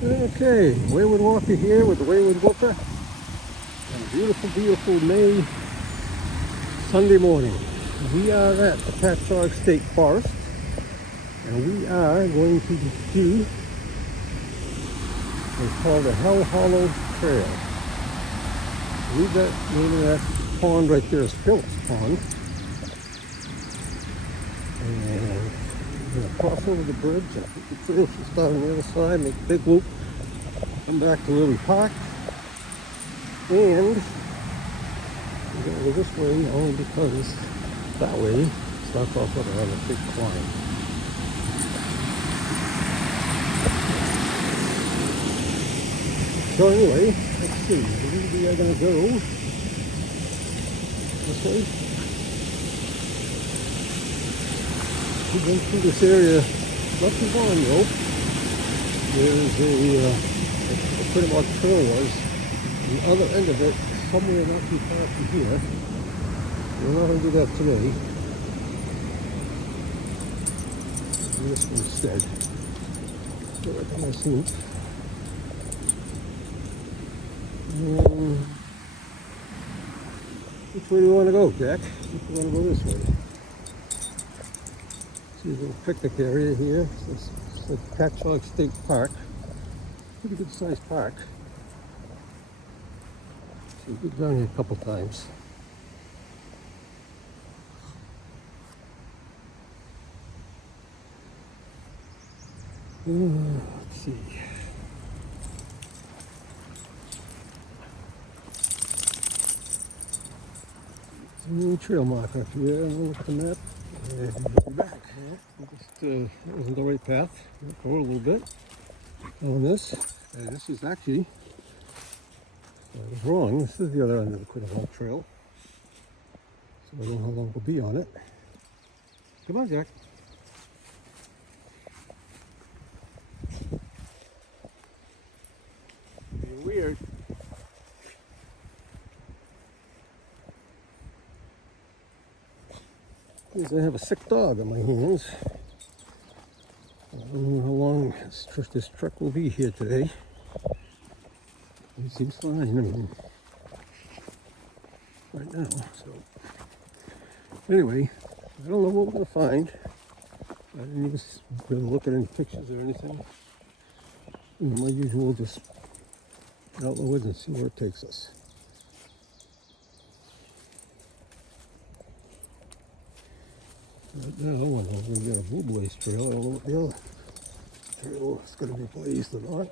Okay, Wayward Walker here with the Wayward Walker on a beautiful, beautiful May Sunday morning. We are at the Pachaug State Forest and we are going to do what's called the Hell Hollow Trail. We've got name of that pond right there is Phillips Pond. And we're going to cross over the bridge. I think the trail should start on the other side, make a big loop, come back to where we parked. And we're going to go this way only because that way starts off with a big climb. So anyway, let's see. I believe we are going to go this way. We've been through this area not too long ago. There's a pretty much trail was. The other end of it, somewhere not too far from here. We're not going to do that today. Do this one instead. So that's nice loop. Which way do you want to go, Jack? You want to go this way. See a little picnic area here. It's like Pachaug State Park. Pretty good sized park. So we've been down here a couple times. Let's see. New trail marker up here, and we'll look at the map and we'll be back. It wasn't the right path. We'll go a little bit on this. And this is actually, I was wrong. This is the other end of the Pachaug Trail. So I don't know how long we'll be on it. Come on, Jack. Being weird. Because I have a sick dog on my hands. I don't know how long this truck will be here today. It seems fine, I mean, right now. So, anyway, I don't know what we're going to find. I didn't even really look at any pictures or anything. My usual, just get out in the woods and see where it takes us. Right now, we're going to get a blue blaze trail. I don't know what the other trail is going to be blazed or not.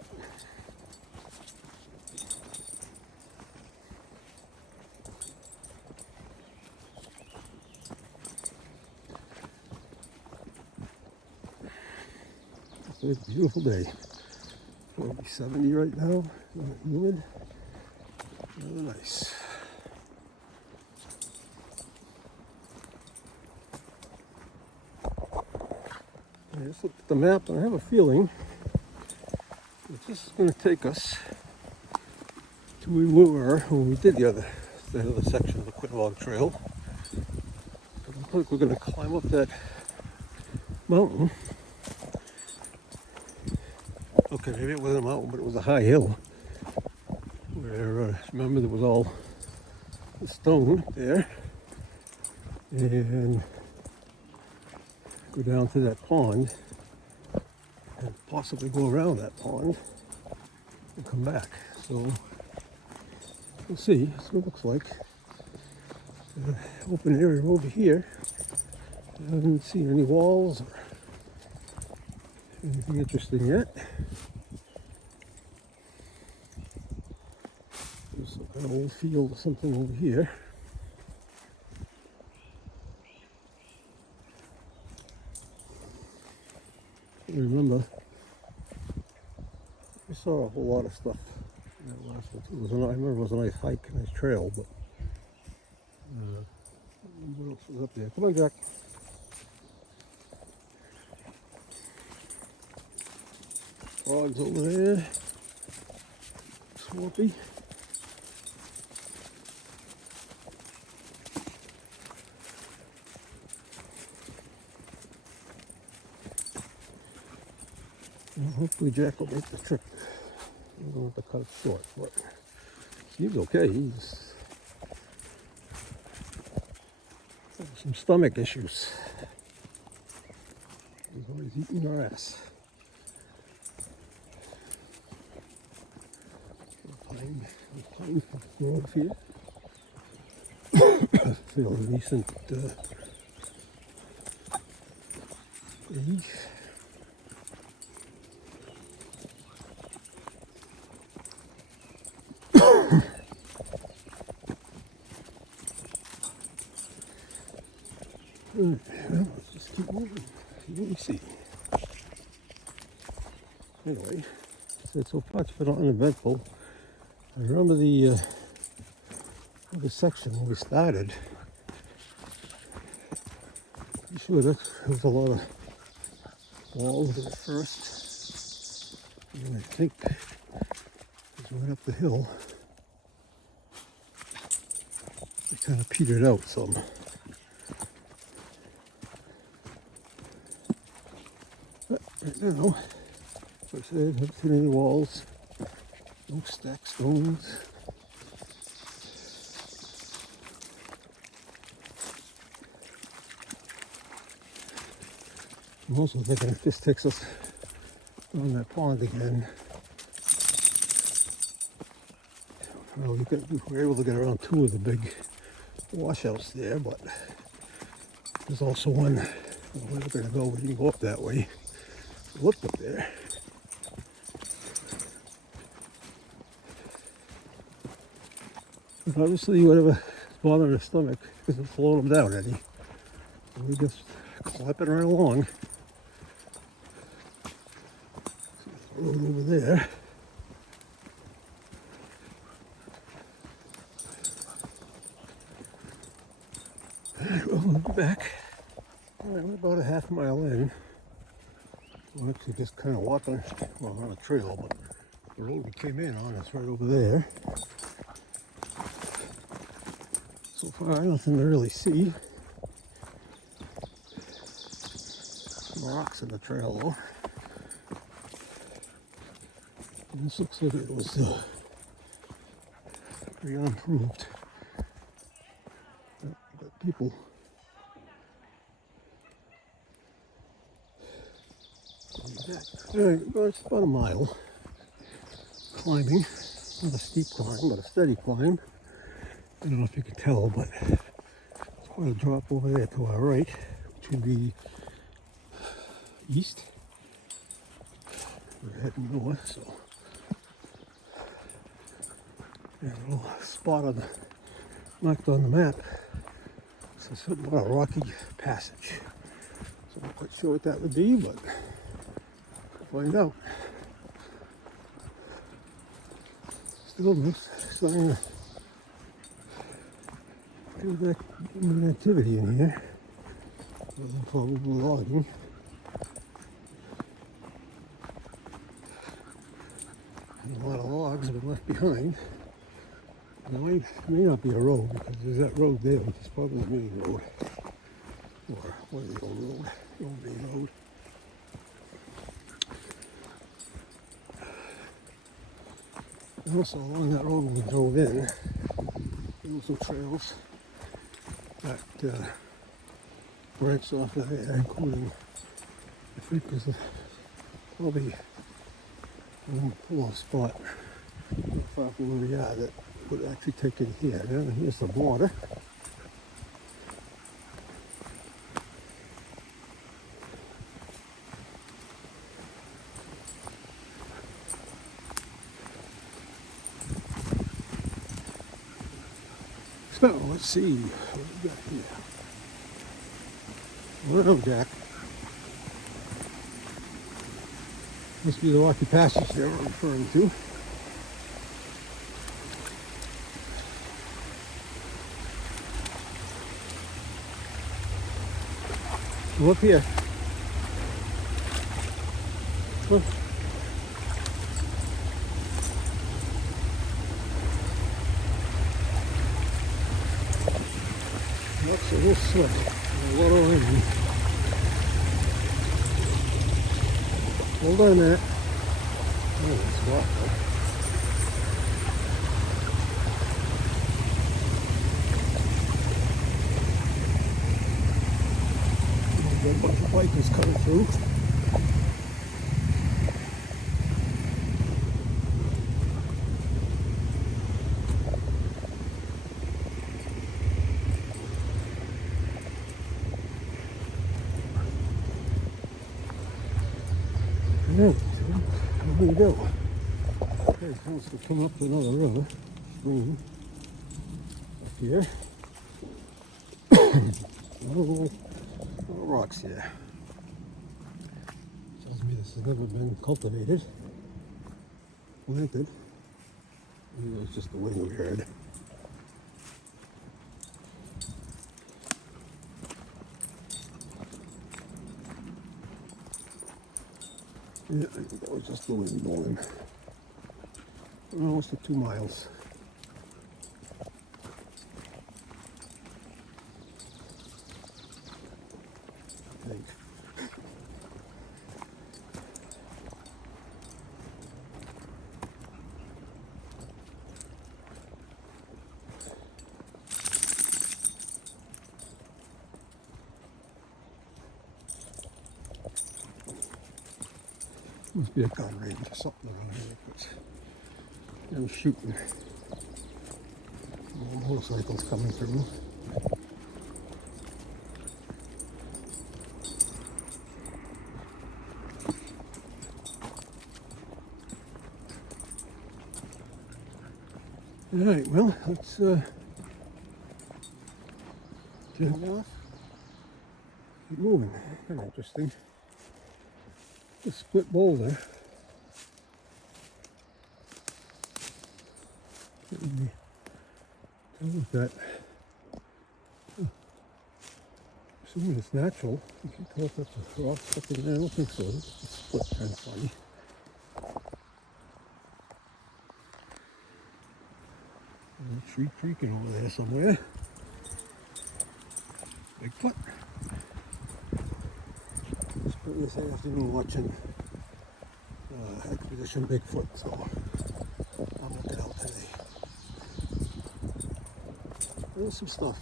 It's a beautiful day. It'll be 70 right now, not humid. Really nice. I just looked at the map and I have a feeling that this is going to take us to where we were when we did the other section of the Pachaug Trail. It looks like we're going to climb up that mountain. Okay, maybe it wasn't a mountain, but it was a high hill. Where, remember, there was all the stone there. And go down to that pond and possibly go around that pond and come back. So we'll see. That's what it looks like. Open area over here. I haven't seen any walls or anything interesting yet. There's some kind of old field or something over here. I remember we saw a whole lot of stuff in that last one too. I remember it was a nice hike, a nice trail, but what else was up there? Come on, Jack. Frogs over there. Swampy. Hopefully Jack will make the trip. I'm going to have to cut it short, but he's okay. He's got some stomach issues. He's always eating our ass. Pine grove here. Fairly recent age. Well, let's just keep moving. See what we see. Anyway, so far it's been uneventful. I remember the section when we started. I'm sure that there was a lot of walls at first. And I think as we went up the hill, it kind of petered out some. But right now, as I said, haven't seen any walls, no stacked stones. I'm also thinking if this takes us down that pond again, well, we were able to get around two of the big washouts there, but there's also one where we're going to go. We can go up that way. Look up there. But obviously, whatever bothering the stomach isn't slowing them down any. We're just clapping right along. Road over there. Alright, well, we'll be back. Alright, we're about a half mile in. We're actually just kind of walking, well, on a trail, but the road we came in on is right over there. So far, nothing to really see. Some rocks in the trail, though. And this looks like it was pretty unimproved. But people alright, well, it's about a mile climbing. Not a steep climb, but a steady climb. I don't know if you can tell, but there's quite a drop over there to our right, which would be east. We're heading north, so there's a little spot marked on the map. So something about a rocky passage. So I'm not quite sure what that would be, but we'll find out. Still no sign of any activity in here. Probably logging. And a lot of logs have been left behind. Now, it may not be a road because there's that road there, which is probably the main road. Or what is the old road? The old main road. And also along that road when we drove in, there were some trails that branch off of there, including, I think there's probably a pull-off spot not far from where we are that would actually take it here. Now, here's the border. So let's see what we got here. Well, Jack. Must be the rocky passage there we're referring to. Go up here. Look. Looks a little slick. A little rain. Hold on a minute. it's rock, though. Got a bunch of bikers coming through. Alright, so here we go. Okay, so we're coming up to another river, stream, up here. little rocks here. Tells me this has never been cultivated, planted. Maybe it's just the wind we heard. Yeah, I think that was just the wind blowing. Almost 2 miles. I think. Must be a gun range or something around here, but they were shooting. Motorcycles coming through. Alright, well, let's turn it off. Keep moving. Kind of interesting. A split boulder. Tell us that. Assuming it's natural. You can tell if that's a rock stuck in there. I don't think so. It's split, kind of funny. There's a tree creaking over there somewhere. Bigfoot. Spent this afternoon watching Expedition Bigfoot, so I'm looking out today. There's some stuff.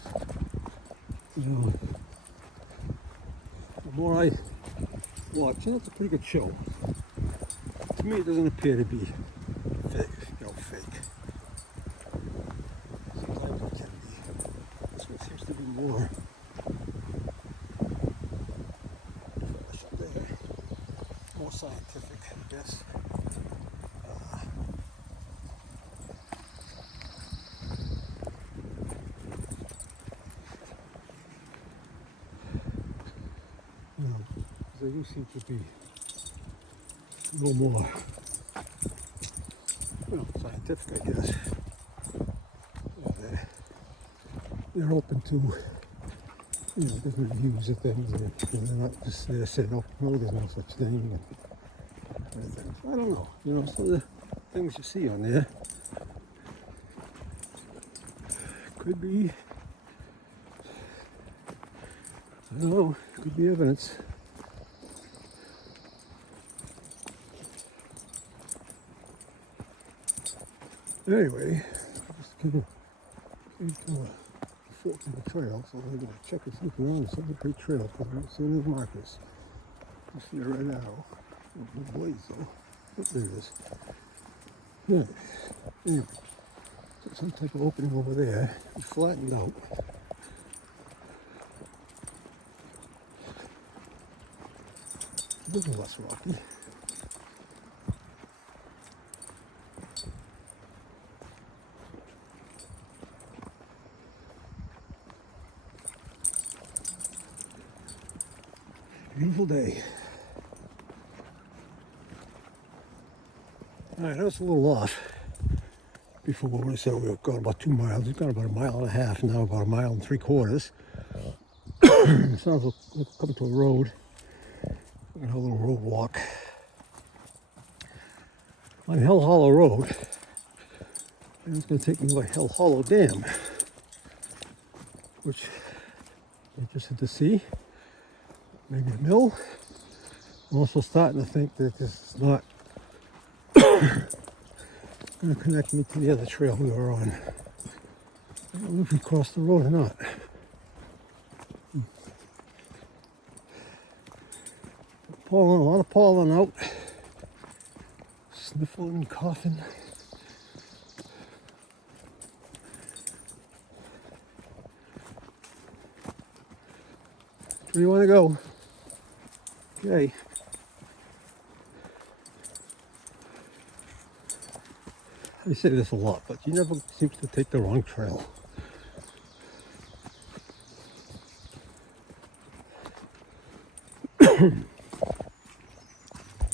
You know, the more I watch, it's a pretty good show. To me, it doesn't appear to be fake. Fake. Sometimes it can be. This one seems to be more. More scientific, I guess. They do seem to be a little more, scientific, I guess. They're open to, different views of things, and they're not just there saying, "Oh, no, there's no such thing." And I don't know. Some of the things you see on there could be, I don't know, could be evidence. Anyway, just kind of a fork in the trail, so I'm going to check and see if we're on some great trail because I don't see any markers. I see a red arrow. No blaze though. Oh, there it is. Yeah. Anyway, so some type of opening over there. It's flattened out. A little less rocky. Beautiful day. Alright, I was a little off before when I said we were going about 2 miles. We've gone about 1.5 miles, now about 1.75 miles. Sounds like we're coming to a road. We're going to have a little road walk. On Hell Hollow Road. And it's going to take me to Hell Hollow Dam, which I'm interested to see. Maybe a mill. I'm also starting to think that this is not going to connect me to the other trail we were on. I don't know if we crossed the road or not. Pollen, a lot of pollen out. Sniffling, coughing. Where do you want to go? Okay. I say this a lot, but you never seem to take the wrong trail.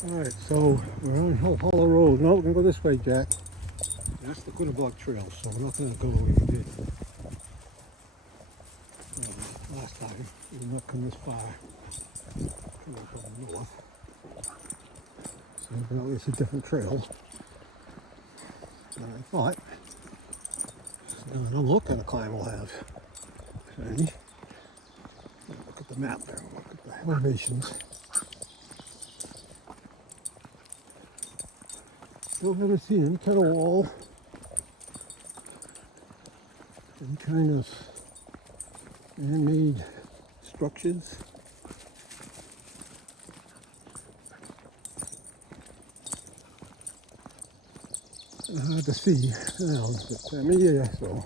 Alright, so we're on Hill Hollow Road. No, we're going to go this way, Jack. That's the Quinnebog Trail, so we're not going to go where we did last time. We did not come this far. Coming from north. So apparently it's a different trail than I thought. So now I don't look what kind of climb we'll have. Okay. Look at the map there. Look at the elevations. Still haven't seen any kind of wall, any kind of man-made structures. Hard to see now, this time of year, so.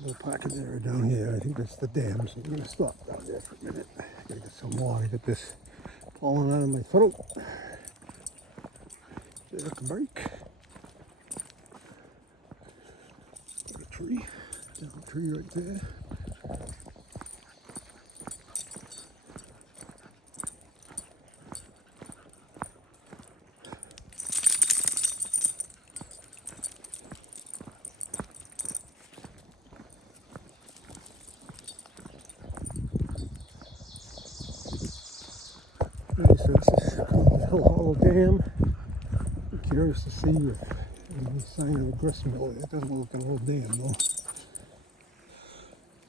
Little pocket area down here, I think that's the dam, so I'm going to stop down there for a minute. Gotta get some water, get this pollen out of my throat. Take a break. Got a tree, down a tree right there. Okay, so this is Hill Hollow Dam. I'm curious to see if there's any sign of a grist mill. It doesn't look like an old dam though.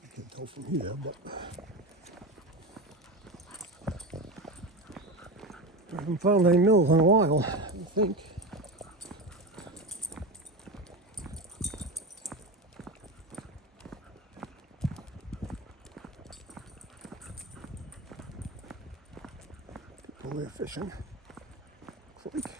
You can tell from here, but I haven't found any mills in a while, I think. People there fishing. Looks like.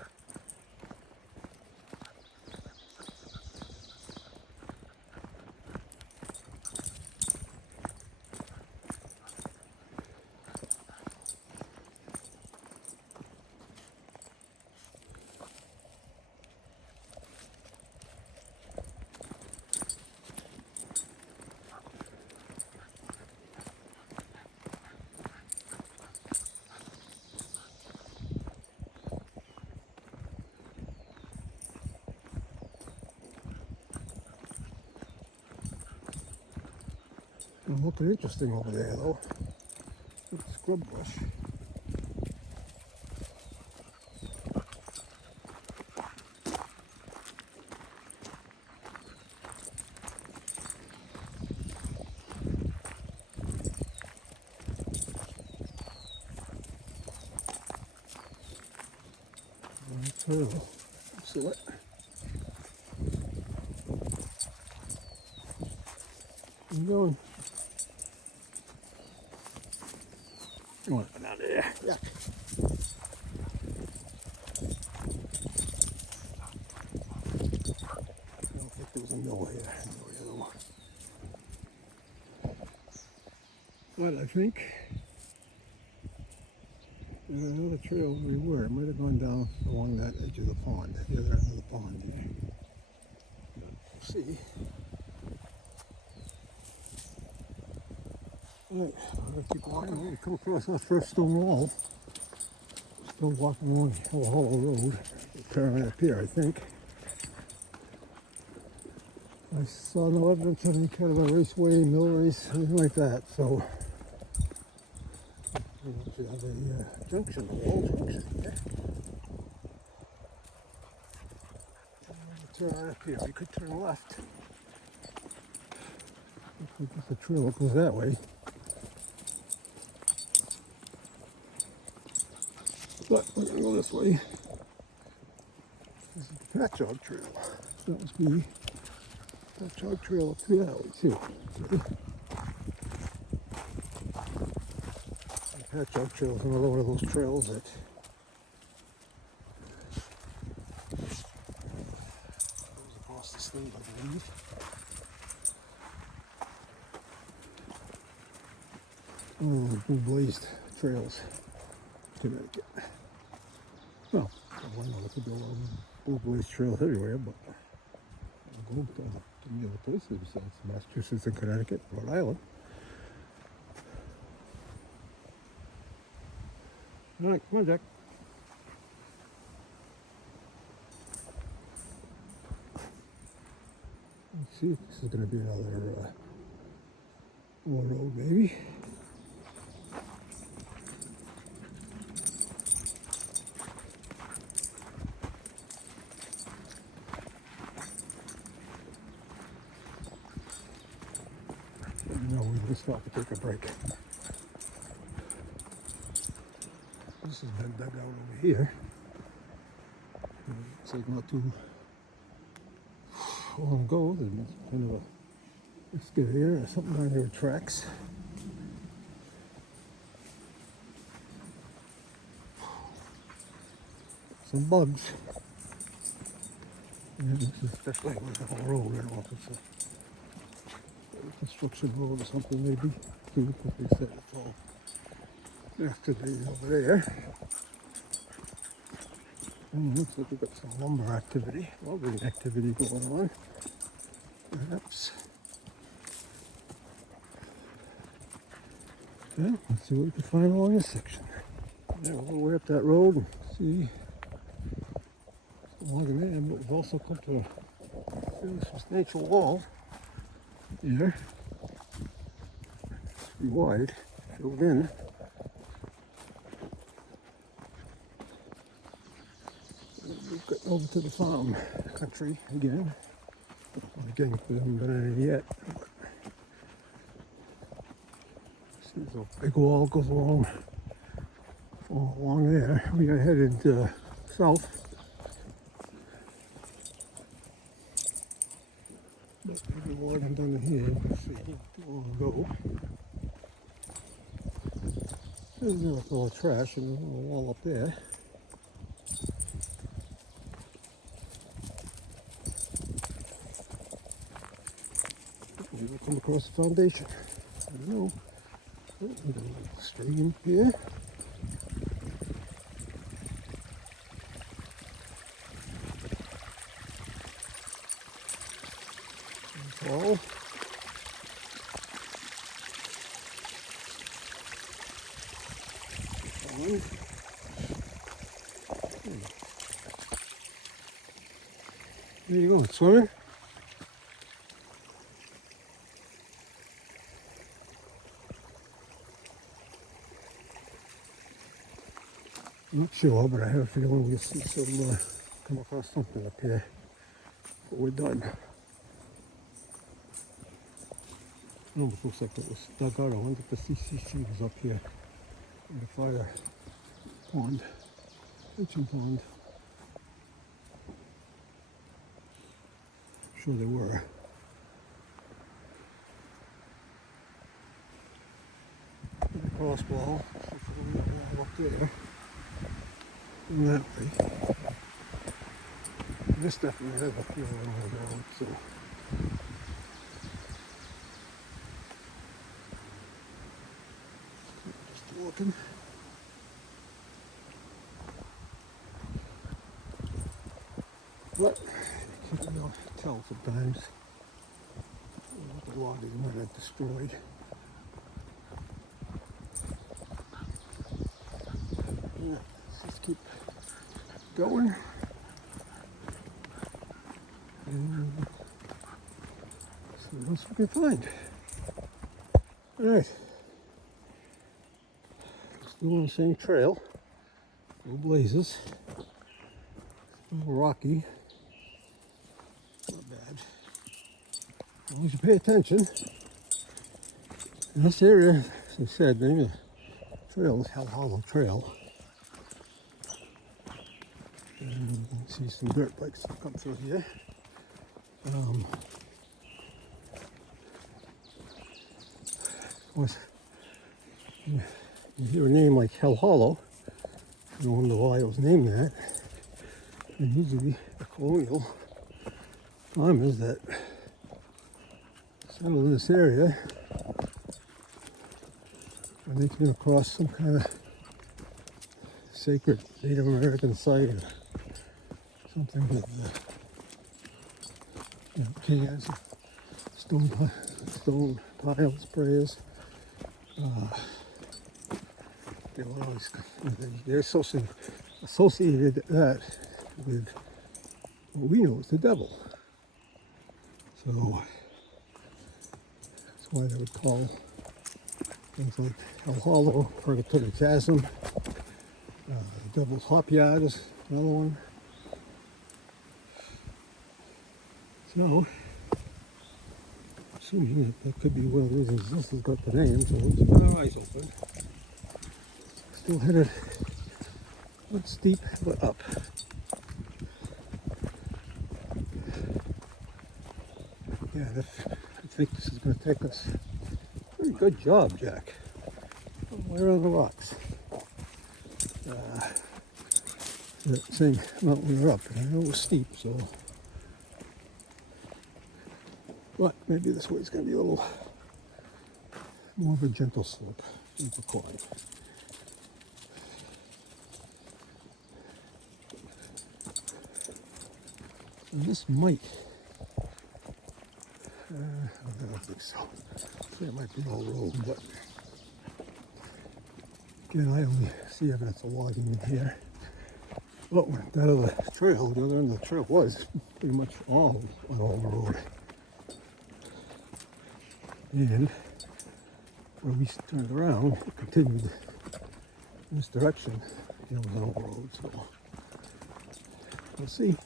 Looking interesting over there though. Look at the scrub brush. Turtle. See what? I'm going. You want to go down there? Yeah. I don't think there was a mill here. But I think there's another trail we were. It might have gone down along that edge of the pond, the other end of the pond here. But we'll see. Alright, I'm going to keep walking. We're going to come across our first stone wall. Still walking along Hill Hollow Road. Currently up here, I think. I saw no evidence of any kind of a raceway, mill race, anything like that, so we should have a junction, a wall junction here. Turn right up here. We could turn left. Looks like there's a trail that goes that way. But we're gonna go this way. This is the Pachaug Trail. That must be Pachaug Trail up through that way too. The Pachaug Trail is another one of those trails that goes across the state, I believe. Blue blazed trails, Connecticut. Well, I know there could be a lot of blue blazed trails everywhere, but I'll go to any other places besides Massachusetts and Connecticut, Rhode Island. All right, come on, Jack. Let's see if this is going to be another road, maybe. No, we can stop to take a break. This has been dug out over here. It's like not too long ago. There's kind of a excavator or something down here with tracks. Some bugs. And this is especially like a road right off. It's a construction road or something maybe too, because they said it's all excavated over there. And looks like we've got some lumber activity, logging activity going on. Perhaps. Yeah, let's see what we can find along this section. Yeah, we'll go way up that road and see some logging there, but we've also come to a fairly substantial wall here. It's pretty wide, filled in. We've got over to the farm country again. Again, we haven't done any yet. See, there's a big wall goes along there. We are headed south. But maybe more than done here. You can see too long ago. There's a little trash and a little wall up there. Maybe we'll come across the foundation. I don't know. Oh, we got a little stream here. All. There you go, it's swimming. I'm not sure, but I have a feeling we'll see some, come across something up here. But we're done. It almost looks like it was dug out. I wonder if the CCC was up here in the fire pond, fishing pond. I'm sure they were. And the cross wall, wall up there. And that way. And this definitely has a feel on the road, so. Just walking. But you can tell sometimes what the logging might have destroyed. Yeah, let's just keep going. And see what else we can find. Alright. Still on the same trail. No blazes. Still rocky. Not bad. As long as you pay attention. In this area, as I said, the name of the trail is Hell Hollow Trail. And you can see some dirt bikes come through here. Of course, you hear a name like Hell Hollow, you wonder why it was named that. And usually the colonial farmers that settled in this area, when they came across some kind of sacred Native American site or something with cans, stone piles, prayers. They were always, they associated that with what we know as the devil. So that's why they would call things like Hell Hollow, Purgatory Chasm, Devil's Hop Yard is another one. So, assuming that could be one of the reasons this has got the name, so let's keep our eyes open. Still headed not steep, but up. Yeah, I think this is going to take us. Very good job, Jack. All the way around the rocks. That same mountain we were up, and I know it was steep, so. But maybe this way is going to be a little more of a gentle slope, gentle climb. And this might, I don't think so. It might be all road, but again, I only see evidence of logging in here. But that other trail, the other end of the trail was pretty much all on all the road. And where we turned around, it continued in this direction. It was on the road, so we'll see.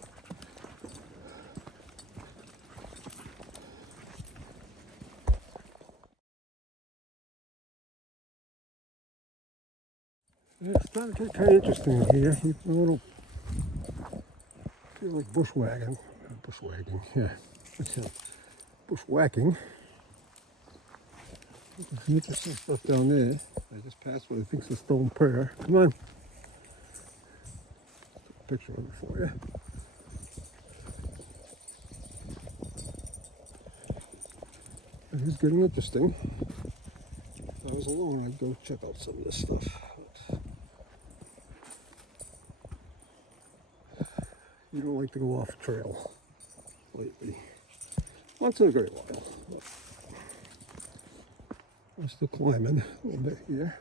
It's starting to get kind of interesting here. You a little feel like bushwhacking. Yeah. That's it. Bushwhacking. There's some interesting stuff down there. I just passed what I think is a stone prayer. Come on. Take a picture of it for you. It is getting interesting. If I was alone, I'd go check out some of this stuff. You don't like to go off trail lately. Once in a great while. I'm still climbing a little bit here.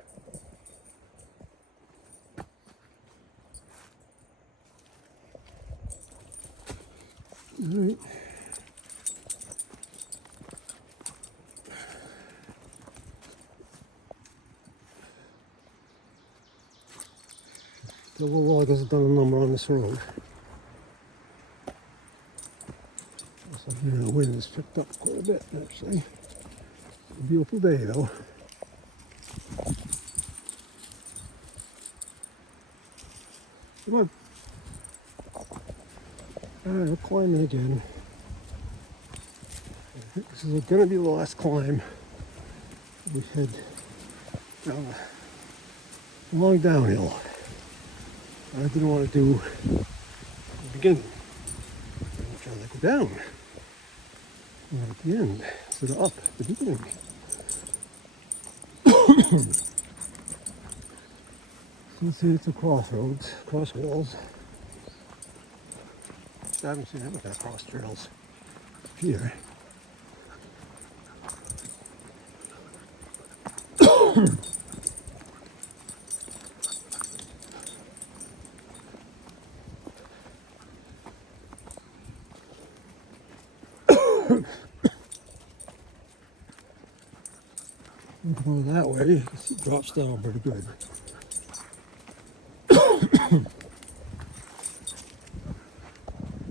All right. The little log hasn't done a number on this road. So here the wind has picked up quite a bit actually. It's a beautiful day though. Come on. Alright, we're climbing again. I think this is going to be the last climb. We head down a long downhill. I didn't want to do the beginning. I'm trying to go down. Or at the end, instead of up at the beginning. So let's see, it's a crossroads, cross walls. I haven't seen any kind of cross trails here. Go that way, you can see it drops down pretty good.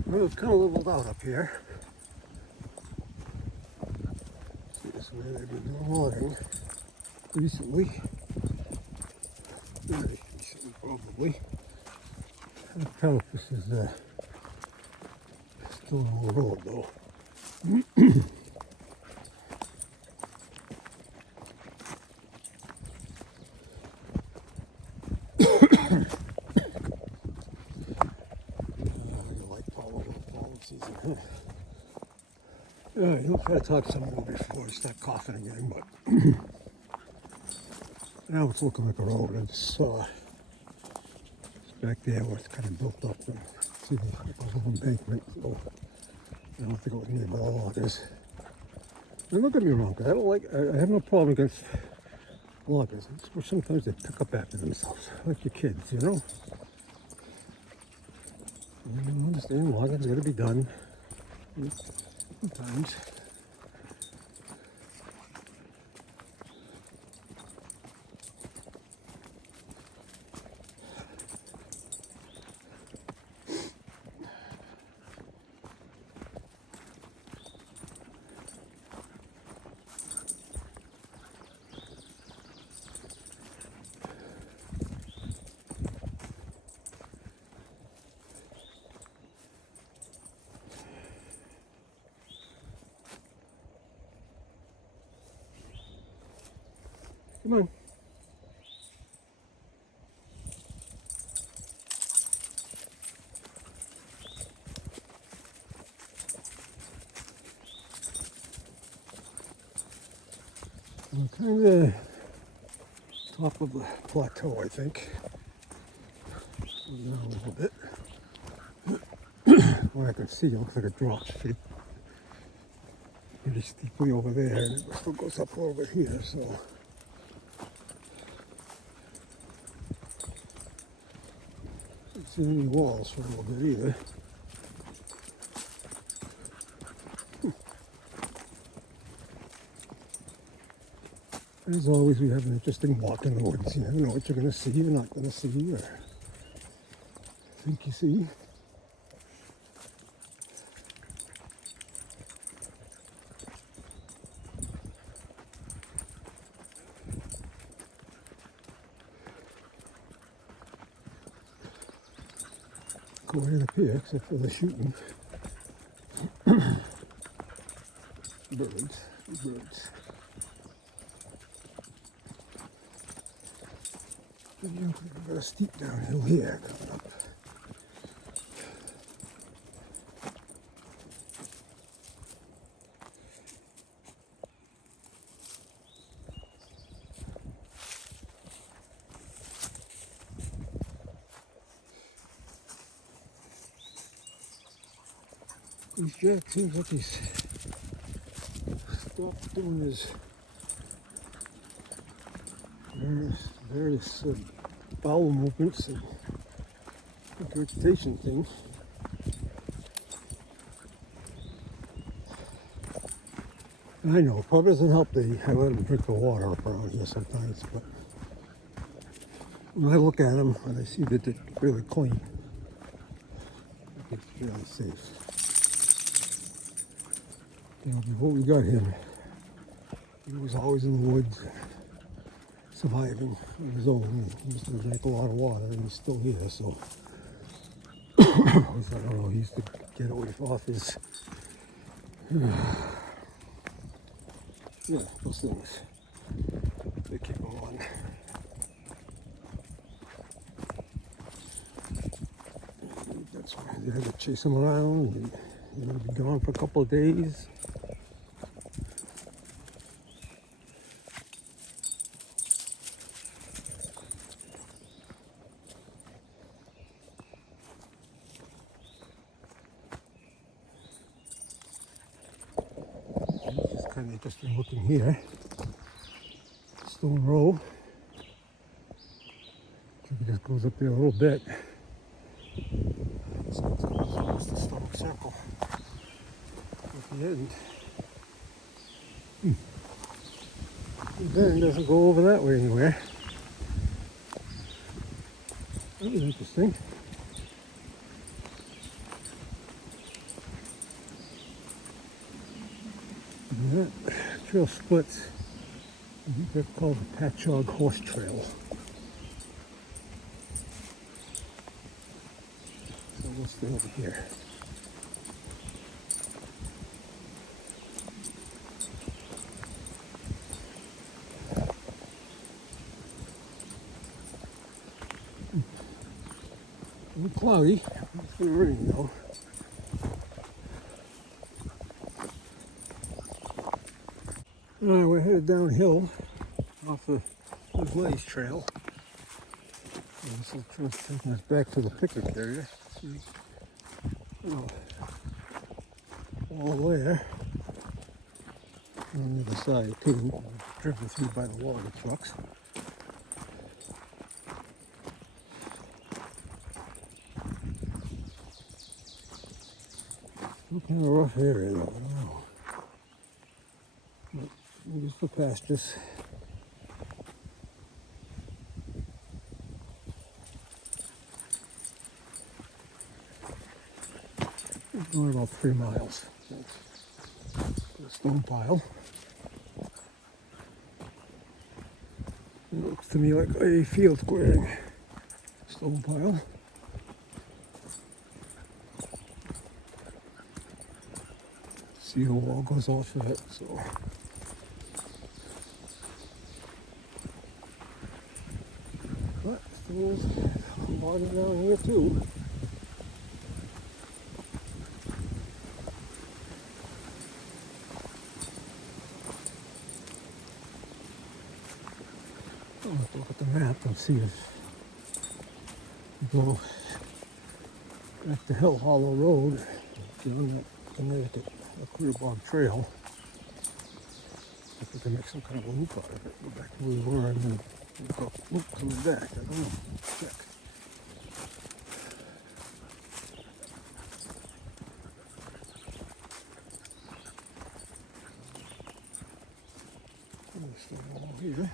Well, it's kind of leveled out up here. See, this way they've been doing logging recently. Very recently, probably. tell if this is still on the road though. Alright, he'll try to talk some more before I start coughing again, but now it's looking like a road. I just saw it's back there where it's kind of built up and see the little embankment, so I don't think it was near where the log is. And don't get me wrong, I have no problem against loggers. It's where sometimes they pick up after themselves, like your kids, you know? I understand logging's got to be done sometimes. Come on. I'm kind of top of the plateau, I think. Down a little bit. What I can see, it looks like it drops pretty steeply over there, and it still goes up over here, so. Don't see any walls for a little bit either. As always, we have an interesting walk in the woods. You never know what you're going to see or not going to see, or think you see. Go right up here, except for the shooting. Birds. We've got a steep downhill here coming up. This jack seems like he's stopped doing his various bowel movements and regurgitation thing. I know, it probably doesn't help that I let him drink the water up around here sometimes, but when I look at him and I see that they're really clean, I think it's really safe. You know, before we got him, he was always in the woods, surviving on his own. He used to drink a lot of water, and he's still here, so I don't know, he used to get away off his, yeah, those things. They keep him on. That's why they had to chase him around, and he would be gone for a couple of days. Kind of interesting looking here. Stone row. I think it just goes up there a little bit. It's the stone circle at the end. Then it doesn't go over that way anywhere. That was interesting. And that trail splits. I think they're called the Pachaug Horse Trail. stay over here. A little cloudy. It's gonna rain though. Alright, we're headed downhill off the Blaze Trail. And this is taking us back to the picnic area. See, all there. On the other side too, driven through by the water trucks. Still kind of a rough area though, I don't know. But use for pastures. Going about 3 miles. A stone pile. It looks to me like a field clearing. Stone pile. See the wall goes off of it, so. But there's water down here too. I'll have to look at the map and see if we go back to Hill Hollow Road, get on that Connecticut Clear Bog Trail. If we can make some kind of a loop out of it, go back to where we were and then go loop coming back. I don't know. Check. There's the wall here.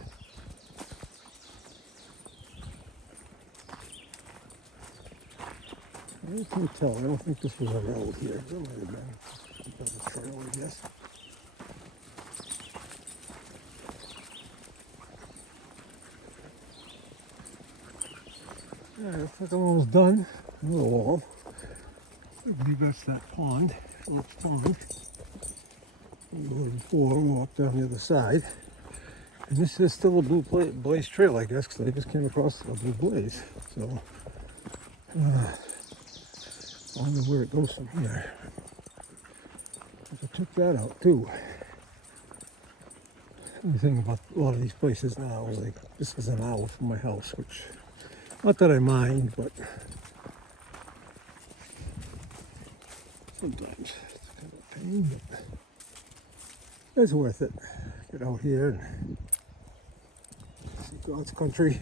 I can't tell. I don't think this was a road here. There might have been a trail, I guess. Alright, looks like I'm almost done with the wall. I believe that's that pond. Phillips Pond. We before, we walked down the other side. And this is still a Blue Blaze Trail, I guess, because I just came across a Blue Blaze. So, I wonder where it goes from here. I took that out too. The thing about a lot of these places now is like this is an hour from my house, which not that I mind, but sometimes it's kind of a pain, but it's worth it. Get out here and see God's country,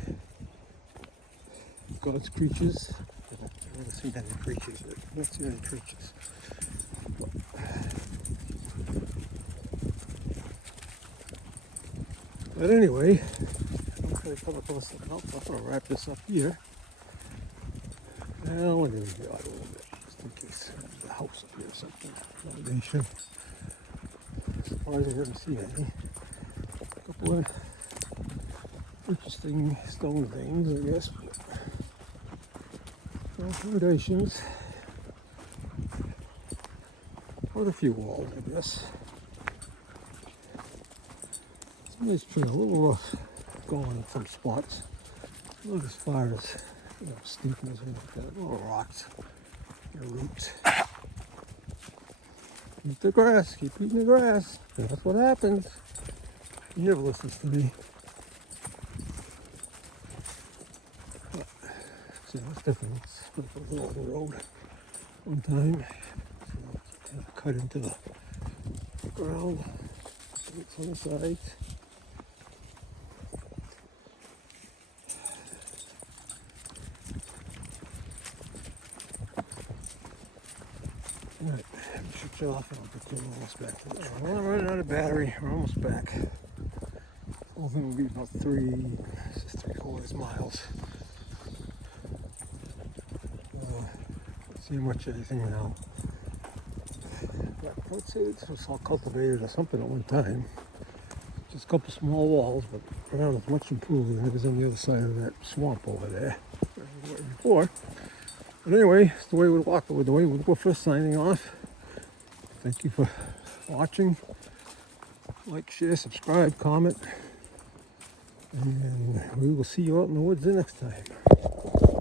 God's creatures. I've never seen any creatures. I've not seen any creatures. But anyway, I'm going to come across the house. I'm going to wrap this up here. Now, let me get out a little bit, just in case there's a house up here or something. Foundation. Surprised I didn't see anything. A couple of interesting stone things, I guess. Foundations. Quite a few walls, I guess. It's a nice trail, a little rough going in some spots. Not as far as steepness and like that. Little rocks, roots. Eat the grass, keep eating the grass. And that's what happens. He never listens to me. But, see, that's different. It's a little road one time. So kind of cut into the ground. It's on the sides. Alright, we should chill off and I'll get you almost back to there. We're running out of battery. We're almost back. The whole thing will be about 3/4 miles. Let's see how much anything now. But let's say this was all cultivated or something at one time. Just a couple small walls, but around is much improved than it is on the other side of that swamp over there. Where we were before. But anyway, it's the way we walk with the way with Woofer signing off. Thank you for watching. Like, share, subscribe, comment, and we will see you out in the woods the next time.